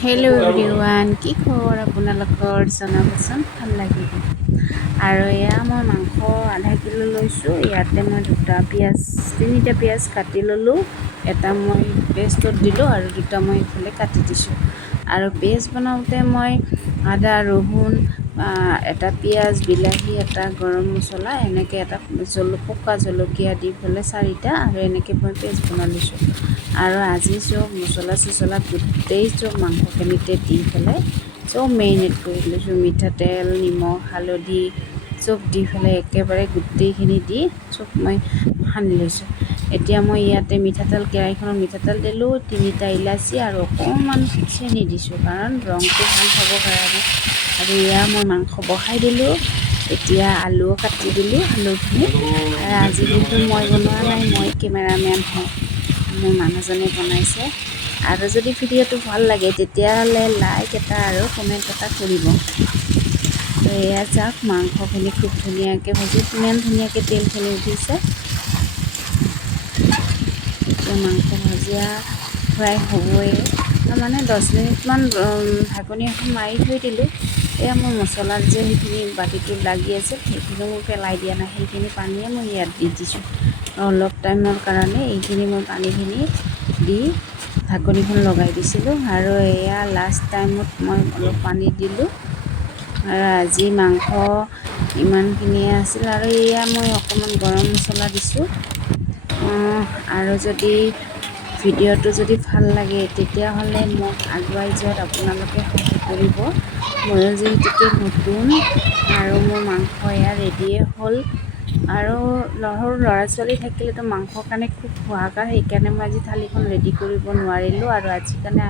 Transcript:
Hello' everyone, কি খবৰ আপোনালোকৰ জনাবচোন, ভাল লাগিব। আৰু এয়া মই মাংস আধা কিলো লৈছোঁ। ইয়াতে মই তিনিটা পিঁয়াজ কাটি ল'লোঁ। এটা মই পেষ্টত দিলোঁ আৰু দুটা মই ইফালে কাটি দিছোঁ। আৰু পেষ্ট বনাওঁতে মই আদা, ৰহুন, এটা পিঁয়াজ, বিলাহী, এটা গৰম মছলা, এনেকৈ এটা পকা জলকীয়া দি পেলাই 4টা, আৰু এনেকৈ মই পেষ্ট বনাই লৈছোঁ। আৰু আজি চব মছলা চছলা গোটেই চব মাংসখিনিতে দি পেলাই চব মেৰিনেট কৰি লৈছোঁ। মিঠাতেল, নিমখ, হালধি চব দি পেলাই একেবাৰে গোটেইখিনি দি চব মই সানি লৈছোঁ। এতিয়া মই ইয়াতে কেৰাহীখনত মিঠাতেল দিলোঁ, 3টা ইলাচি আৰু অকণমান চেনি দিছোঁ, কাৰণ ৰংটো ভাল হ'ব কাৰণে। আৰু এয়া মই মাংস বহাই দিলোঁ। এতিয়া আলুও কাটি দিলোঁ, আলুখিনি। আৰু আজি কিন্তু মই বনোৱা নাই, মই কেমেৰামেন হয়, মোৰ মানুহজনে বনাইছে। আৰু যদি ভিডিঅ'টো ভাল লাগে তেতিয়াহ'লে লাইক এটা আৰু কমেণ্ট এটা কৰিব। তো এয়া চাওক, মাংসখিনি খুব ধুনীয়াকৈ ভাজি, কিমান ধুনীয়াকৈ তেলখিনি উঠিছে। এতিয়া মাংস ভাজা প্ৰায় হ'বই, মানে 10 মিনিটমান ঢাকনি এখন মাৰি থৈ দিলোঁ। এয়া মই মছলাত যে সেইখিনি বাতিটোত লাগি আছে, সেইখিনি মই পেলাই দিয়া নাই, সেইখিনি পানীয়ে মই ইয়াত দি দিছোঁ। অলপ টাইমৰ কাৰণে এইখিনি মই পানীখিনি দি ঢাকনিখন লগাই দিছিলোঁ। আৰু এয়া লাষ্ট টাইমত মই অলপ পানী দিলোঁ। আৰু আজি মাংস ইমানখিনিয়ে আছিল। আৰু এয়া মই অকণমান গৰম মছলা দিছোঁ। আৰু যদি ভিডিঅ'টো যদি ভাল লাগে তেতিয়াহ'লে মোক আগুৱাই যোৱাত আপোনালোকে সহায় কৰিব। ময়ো যিহেতুকে নতুন, আৰু মোৰ মাংস এয়া ৰেডিয়ে হ'ল। আৰু সৰু ল'ৰা ছোৱালী থাকিলেতো মাংসৰ কাৰণে খুব হাহাকাৰ, সেইকাৰণে মই আজি থালিখন ৰেডি কৰিব নোৱাৰিলোঁ। আৰু আজি কাৰণে